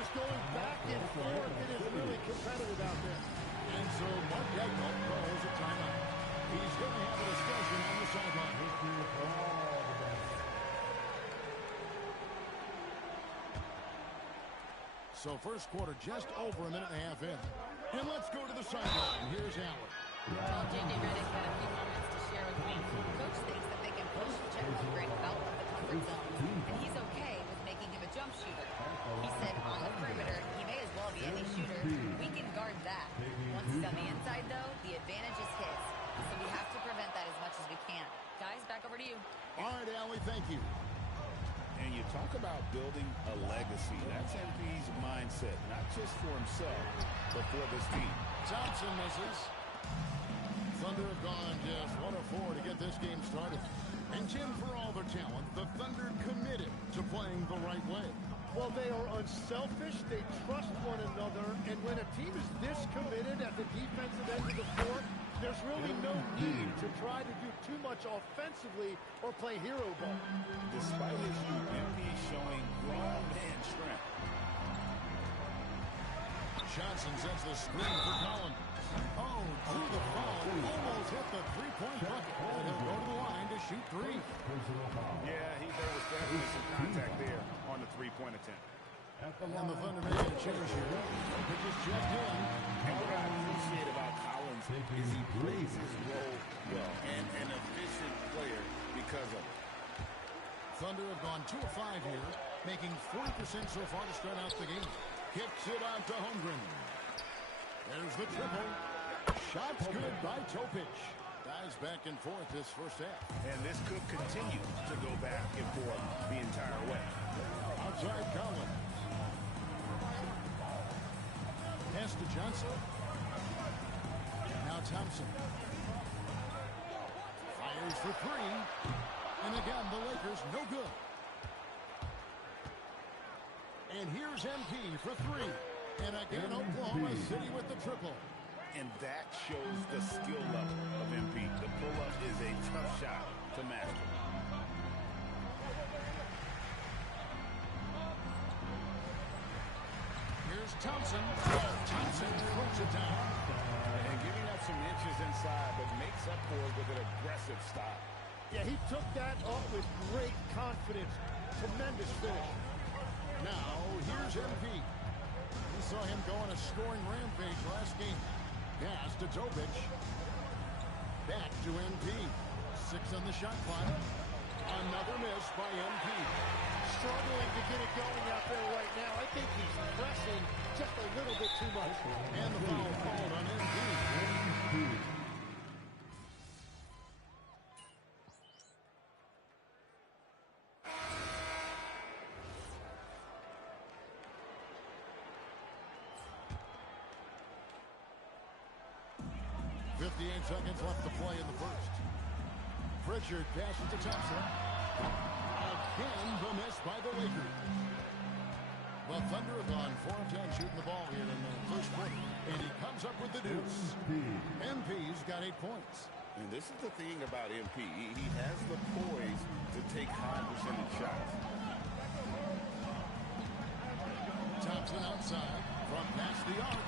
just going back and forth. It is really competitive out there. And so Mark Daigneault calls a timeout. He's going to have a discussion on the sideline. So first quarter just over a minute and a half in. And let's go to the sideline. Here's Allen. Well, J.J. Redick had a few moments to share with me. Coach thinks that they can push Chet Holmgren out of the comfort zone, and he's okay with making him a jump shooter. He said on the perimeter, he may as well be any shooter. We can guard that. Once he's on the inside, though, the advantage is his. So we have to prevent that as much as we can. Guys, back over to you. All right, Allie, thank you. And you talk about building a legacy. That's MP's mindset, not just for himself, but for this team. Thompson misses. Thunder have gone just 1 of 4 to get this game started. And Tim, for all their talent, the Thunder committed to playing the right way. Well, they are unselfish. They trust one another. And when a team is this committed at the defensive end of the floor, there's really no need to try to do too much offensively or play hero ball. Despite his youth, MP showing grown man strength. Johnson sets the screen for Collins. Oh, through the foul. Almost hit the three-point bucket. And he'll go to the line to shoot 3. Yeah, there was definitely some contact there on the three-point attempt. And the Thunder making a change here. Pitch is checked in. And what I appreciate about Collins is he plays his role well and an efficient player because of it. Thunder have gone 2 of 5 here, making 40% so far to start out the game. Kicks it out to Holmgren. There's the triple. Shot's good by Topic. Guys back and forth this first half. And this could continue to go back and forth the entire way. Outside Collins. Pass to Johnson. Now Thompson. Fires for 3. And again, the Lakers no good. And here's MP for 3. And again, Oklahoma City with the triple. And that shows the skill level of MP. The pull-up is a tough shot to master. Here's Thompson. Thompson throws it down. And giving up some inches inside, but makes up for it with an aggressive stop. Yeah, he took that up with great confidence. Tremendous finish. Now, here's MP. We saw him go on a scoring rampage last game. Pass to Topic. Back to MP. 6 on the shot clock. Another miss by MP. Struggling to get it going out there right now. I think he's pressing just a little bit too much. And the foul called on MP. 58 seconds left to play in the first. Pritchard passes to Thompson. Again, the miss by the Lakers. The Thunder have gone 4 of 10 shooting the ball here in the first quarter. And he comes up with the deuce. MP's got 8 points. And this is the thing about MP. He has the poise to take high percentage shots. Thompson outside from past the arc.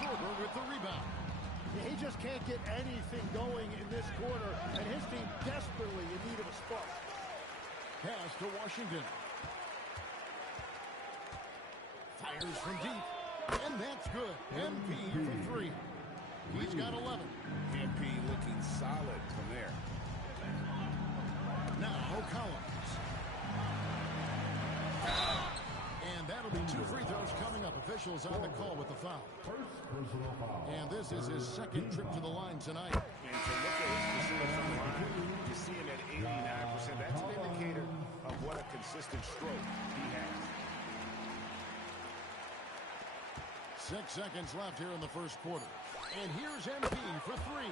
Sorber with the rebound. He just can't get anything going in this quarter, and his team desperately in need of a spark. Pass to Washington. Fires from deep, and that's good. MP for 3. He's got 11. MP looking solid from there. Now Collins. And that'll be 2 free throws coming up. Officials on the call with the foul. And this is his second trip to the line tonight. And to look at his percentage on the line, you see him at 89%. That's an indicator of what a consistent stroke he has. 6 seconds left here in the first quarter. And here's MP for 3.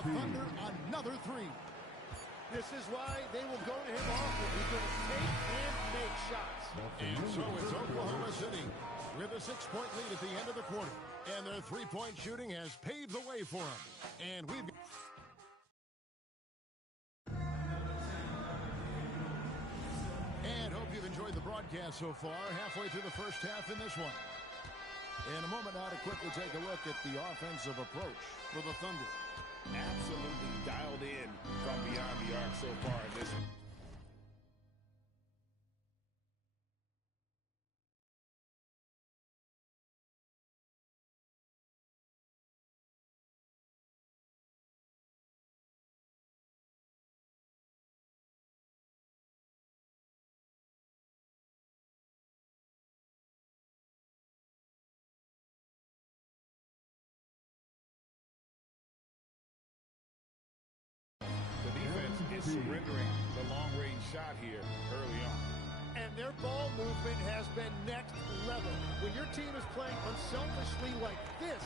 The Thunder, another three. This is why they will go to him often. He's going to take and make shots. And so it's Oklahoma City with a 6-point lead at the end of the quarter. And their three-point shooting has paved the way for them. And we've got... And hope you've enjoyed the broadcast so far. Halfway through the first half in this one. In a moment now to quickly take a look at the offensive approach for the Thunder. Absolutely dialed in from beyond the arc so far in this one. Surrendering the long-range shot here early on. And their ball movement has been next level. When your team is playing unselfishly like this,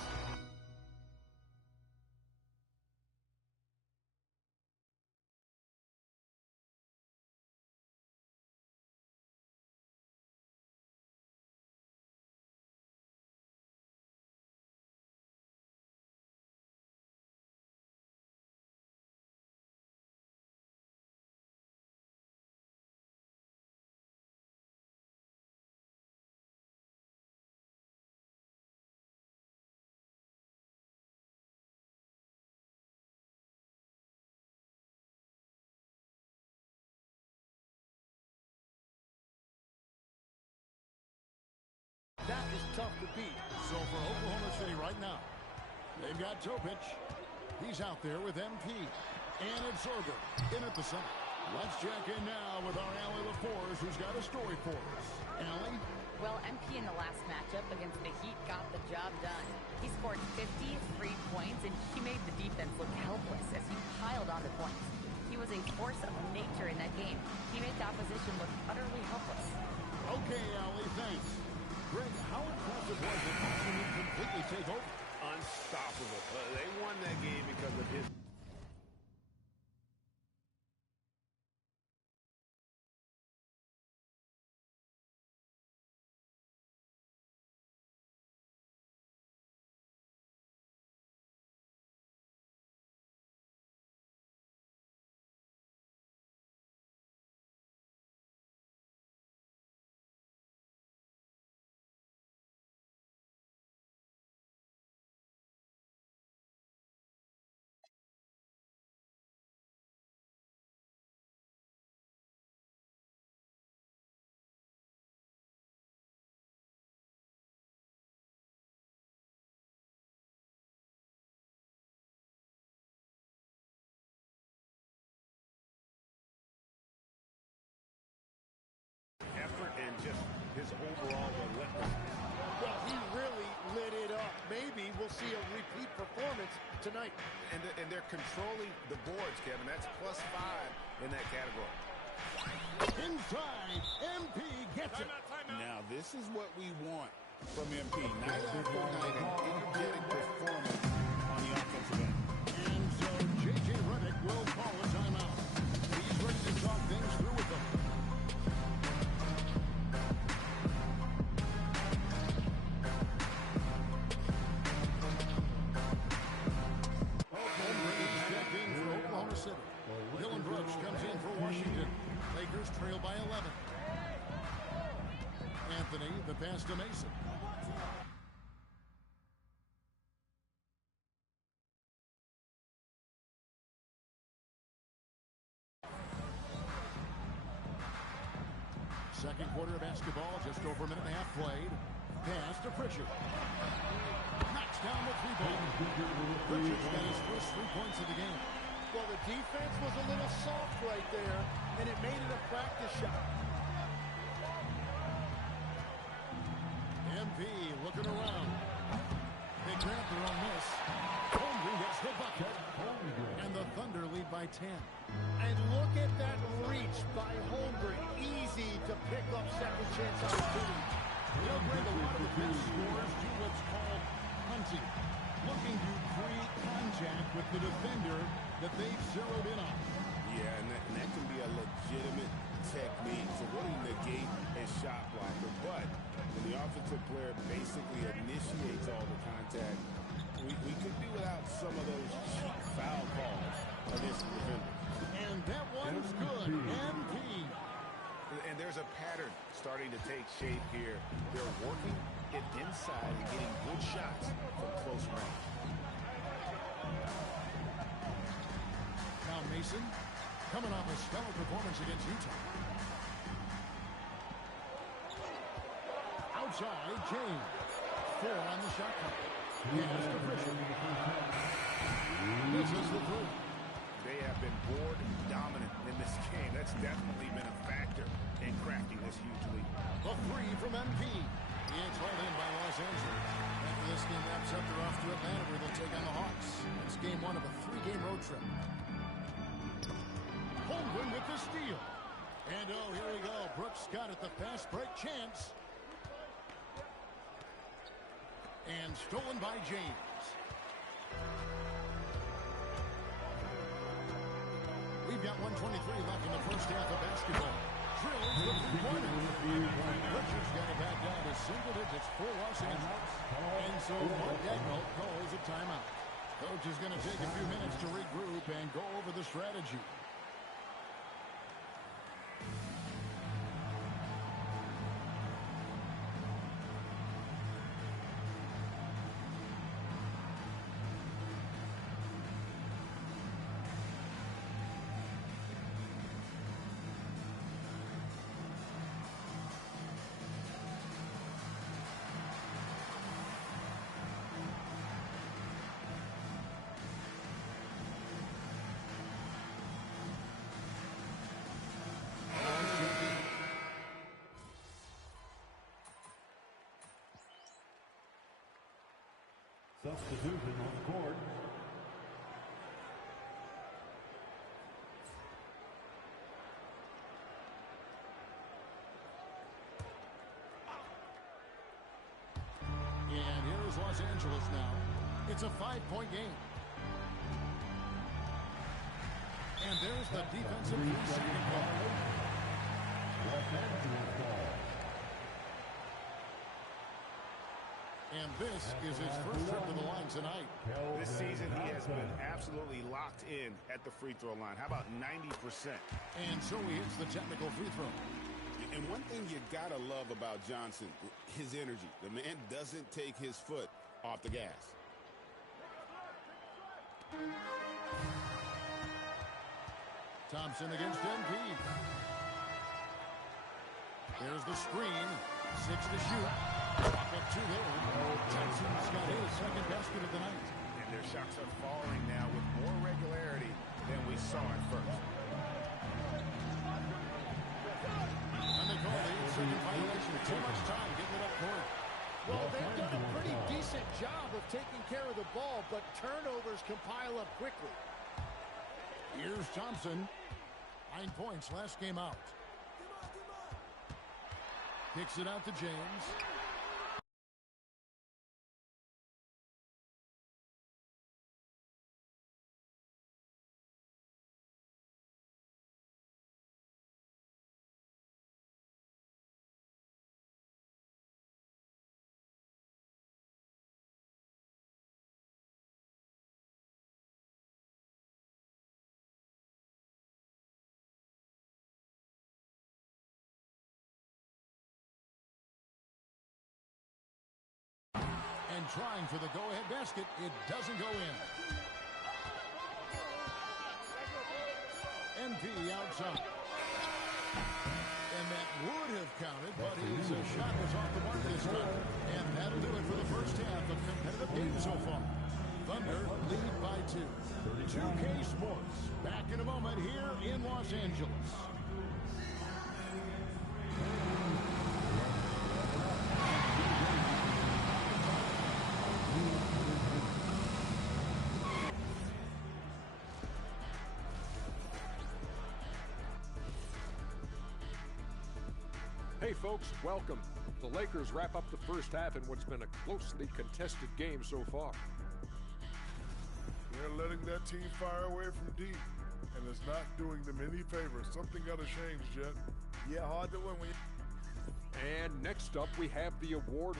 that is tough to beat. So for Oklahoma City right now, they've got Topic. He's out there with MP. And it's Zorger in at the center. Let's check in now with our Allie LaForce, who's got a story for us. Allie? Well, MP in the last matchup against the Heat got the job done. He scored 53 points, and he made the defense look helpless as he piled on the points. He was a force of nature in that game. He made the opposition look utterly helpless. Okay, Allie, thanks. Greg, how impressive was it watching him completely take over? Unstoppable. They won that game because of his... effort and just his overall relentlessness. Well, he really lit it up. Maybe we'll see a repeat performance tonight. And they're controlling the boards, Kevin. That's +5 in that category. Inside, MP gets it. Now, this is what we want from MP. Night after night, an energetic performance on the offensive end. And so J.J. Redick will call a timeout. He's ready to talk things through with them. Dylan Brooks comes in for Washington. Lakers trail by 11. Anthony, the pass to Mason. Second quarter of basketball, just over a minute and a half played. Pass to Pritchard. Knocks down the three ball. Pritchard's got his first 3 points of the game. Well, the defense was a little soft right there, and it made it a practice shot. MP looking around. They grab their own miss. Holmgren gets the bucket. And the Thunder lead by 10. And look at that reach by Holmgren. Easy to pick up second chance opportunity. You know, Greg, a lot of the best scorers do what's called hunting. looking to create contact with the defender that they've zeroed in on. Yeah, and that can be a legitimate technique to really negate a shot blocker. But when the offensive player basically initiates all the contact, we could do without some of those cheap foul calls against the defender. And that one's good. MP. And there's a pattern starting to take shape here. They're working it inside and getting good shots from close range. Now Mason, coming off a stellar performance against Utah. Outside, James. 4 on the shot clock. Here's the Pritchard. This is the three. They have been board dominant in this game. That's definitely been a factor in cracking this huge lead. The three from MP. It's hauled in by Los Angeles. After this game wraps up, they're off to Atlanta where they'll take on the Hawks. It's game 1 of a 3-game road trip. Holmgren with the steal. And oh, here we go. Brooks got it. The fast break chance. And stolen by James. We've got 1:23 left in the first half of basketball. Drills the three-pointer. Richards got it back down to single digits for Los Angeles. And so Mark Dagnall calls a timeout. Coach is going to take a few minutes to regroup and go over the strategy. Substitution on the court. And here's Los Angeles now. It's a 5-point game. And there's the defensive 3-second call. Los Angeles ball. And this is his first trip to the line tonight. This season, he has been absolutely locked in at the free throw line. How about 90%? And so he hits the technical free throw. And one thing you gotta love about Johnson, his energy. The man doesn't take his foot off the gas. Thompson against MP. There's the screen. 6 to shoot. Off at 2 there. Thompson's got his second basket of the night. And their shots are falling now with more regularity than we saw at first. And they call the 8-second violation. Too much time getting it up court. Well, they've done a pretty decent job of taking care of the ball, but turnovers can pile up quickly. Here's Thompson. 9 points last game out. Kicks it out to James. And trying for the go-ahead basket, it doesn't go in. MP outside. And that would have counted, but his shot was off the mark this time. And that'll do it for the first half of competitive game so far. Thunder lead by 2. 2K Sports back in a moment here in Los Angeles. Hey folks, welcome. The Lakers wrap up the first half in what's been a closely contested game so far. They're letting that team fire away from deep, and it's not doing them any favors. Something got to change, Jet. Yeah, hard to win when you... And next up, we have the award.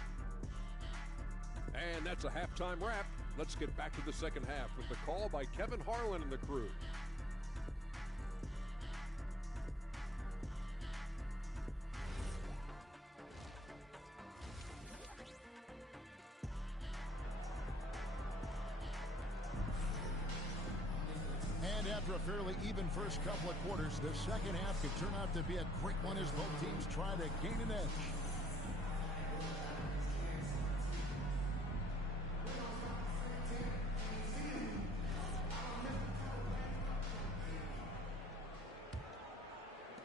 And that's a halftime wrap. Let's get back to the second half with the call by Kevin Harlan and the crew. And after a fairly even first couple of quarters, the second half could turn out to be a great one as both teams try to gain an edge.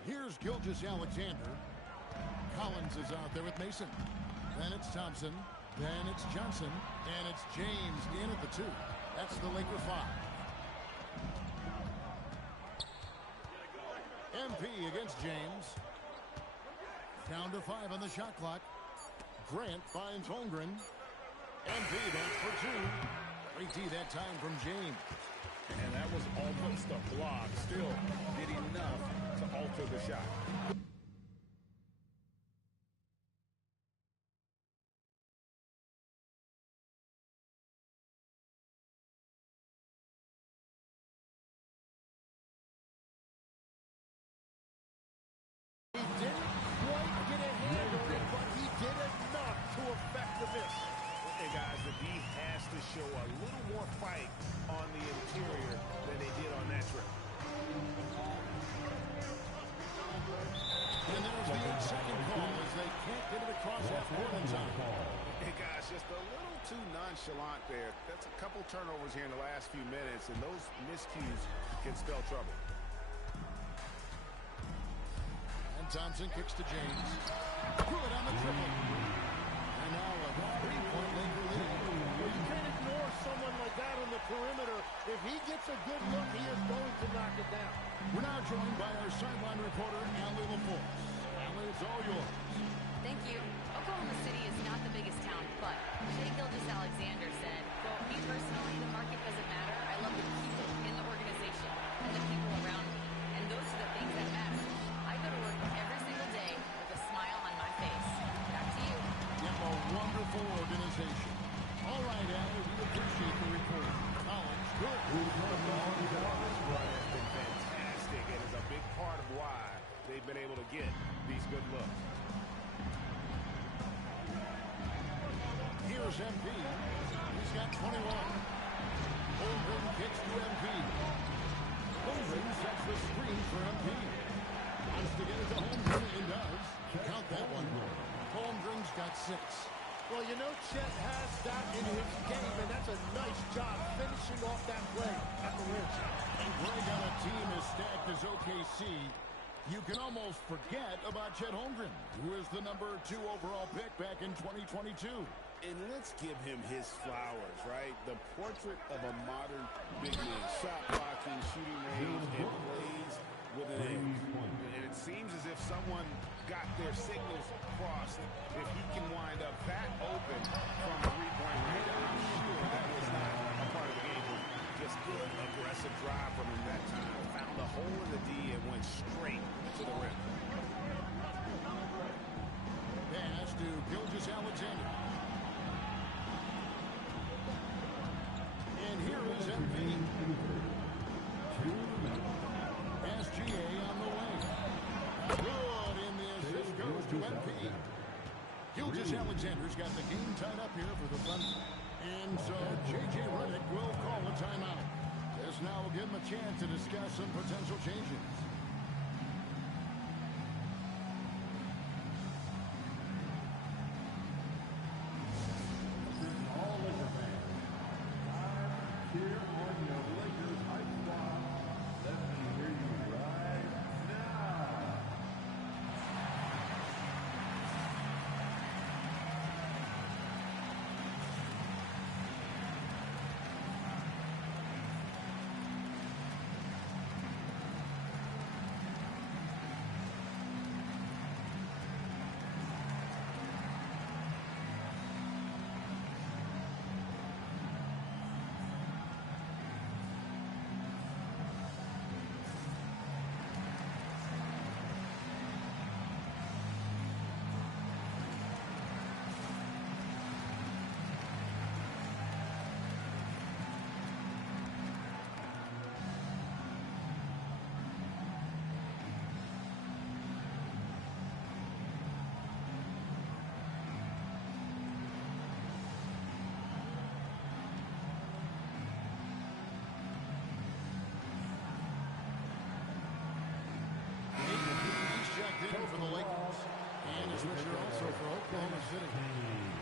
Here's Gilgeous-Alexander. Collins is out there with Mason. Then it's Thompson. Then it's Johnson. And it's James in at the 2. That's the Laker 5. MP against James. Down to 5 on the shot clock. Grant finds Holmgren. MP that's for 2. Great D that time from James. And that was almost a block. Still did enough to alter the shot. He didn't quite get a hand on it, but he did enough to affect the miss. Okay, guys, the D has to show a little more fight on the interior than they did on that trip. And there's the 8-second call as they can't get it across that court in time. Hey, guys, just a little too nonchalant there. That's a couple turnovers here in the last few minutes, and those miscues can spell trouble. And Thompson kicks to James. Good on the triple. And now a 3-point Laker lead. Well, you can't ignore someone like that on the perimeter. If he gets a good look, he is going to knock it down. We're now joined by our sideline reporter, Allie LaForce. Allie, it's all yours. Thank you. Oklahoma City is not the biggest town, but Shai Gilgeous-Alexander said, quote, me personally, the market doesn't matter. I love the people in the organization and the people around me. And those are the things that matter. I go to work every single day with a smile on my face. Back to you. Yep, a wonderful organization. All right, Allie, we appreciate the report. Collins, good. Has been fantastic and is a big part of why they've been able to get these good looks. Here's MP. He's got 21. Holmgren kicks to MP. Holmgren sets the screen for MP. Wants to get it to Holmgren and does. Count that one. Holmgren's got 6. Well, you know Chet has that in his game, and that's a nice job finishing off that play at the rim. And Greg, on a team as stacked as OKC, you can almost forget about Chet Holmgren, who is the number 2 overall pick back in 2022. And let's give him his flowers, right? The portrait of a modern big man. Shot blocking, shooting range, and plays with an edge. And it seems as if someone got their signals crossed. If he can wind up that open from 3-point range, I'm sure that was not a part of the game. Just good, aggressive drive from him that time. Found a hole in the D and went straight to the rim. Pass to Gilgeous-Alexander. And here is MP. SGA on the way. Good, and the assist goes to MP. Gilgeous-Alexander's got the game tied up here for the Thunder. And so J.J. Redick will call a timeout. This now will give him a chance to discuss some potential changes. All Laker fans, time to cheer on your Lakers hype squad. Let me hear you right now. Oklahoma City.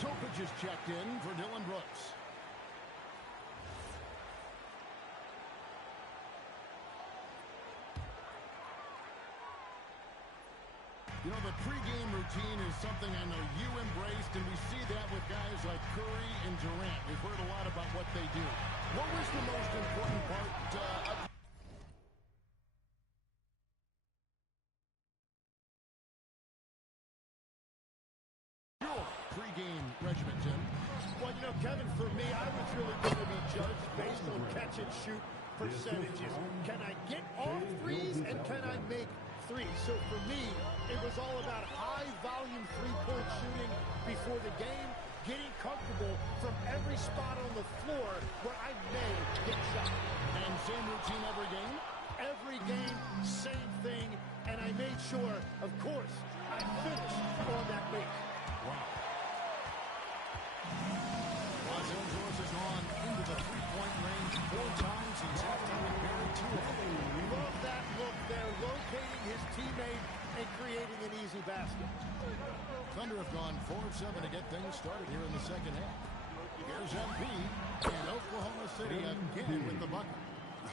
Topic is checked in for Dylan Brooks. You know, the pregame routine is something I know you embraced, and we see that with guys like Curry and Durant. We've heard a lot about what they do. What was the most important part of your pregame regimen, Tim? Well, you know, Kevin, for me, I was really going to be judged based on catch-and-shoot percentages. Can I get off threes, and can I make threes? So for me, it was all about high-volume three-point shooting before the game, getting comfortable from every spot on the floor where I may get shot. And same routine every game? Every game, same thing, and I made sure, of course, I finished on that make. Wow. Los Angeles has gone into the three-point range 4 times since halftime and buried 2 of them. Love that look there, locating his teammate and creating an easy basket. Thunder have gone 4 of 7 to get things started here in the second half. Here's MP, and Oklahoma City again with the bucket.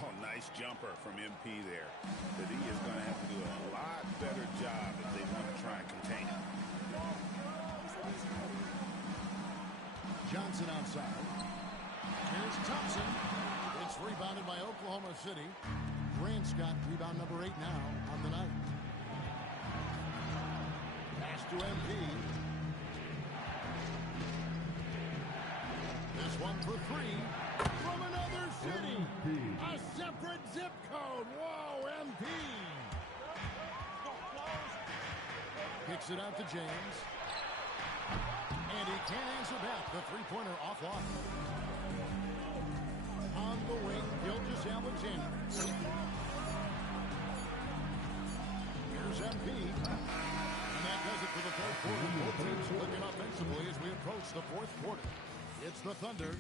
Oh, nice jumper from MP there. But he is going to have to do a lot better job if they want to try and contain him. Johnson outside. Here's Thompson. It's rebounded by Oklahoma City. Grant's got rebound number 8 now on the night. Pass to MP. This one for 3 from another city. A separate zip code. Whoa, MP. Kicks it out to James. And he can't answer back. The three-pointer offline. On the wing, Gilgeous-Alexander. Here's MP. And that does it for the third quarter. Both teams looking offensively as we approach the fourth quarter. It's the Thunder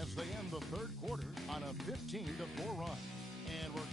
as they end the third quarter on a 15-4 run. And we're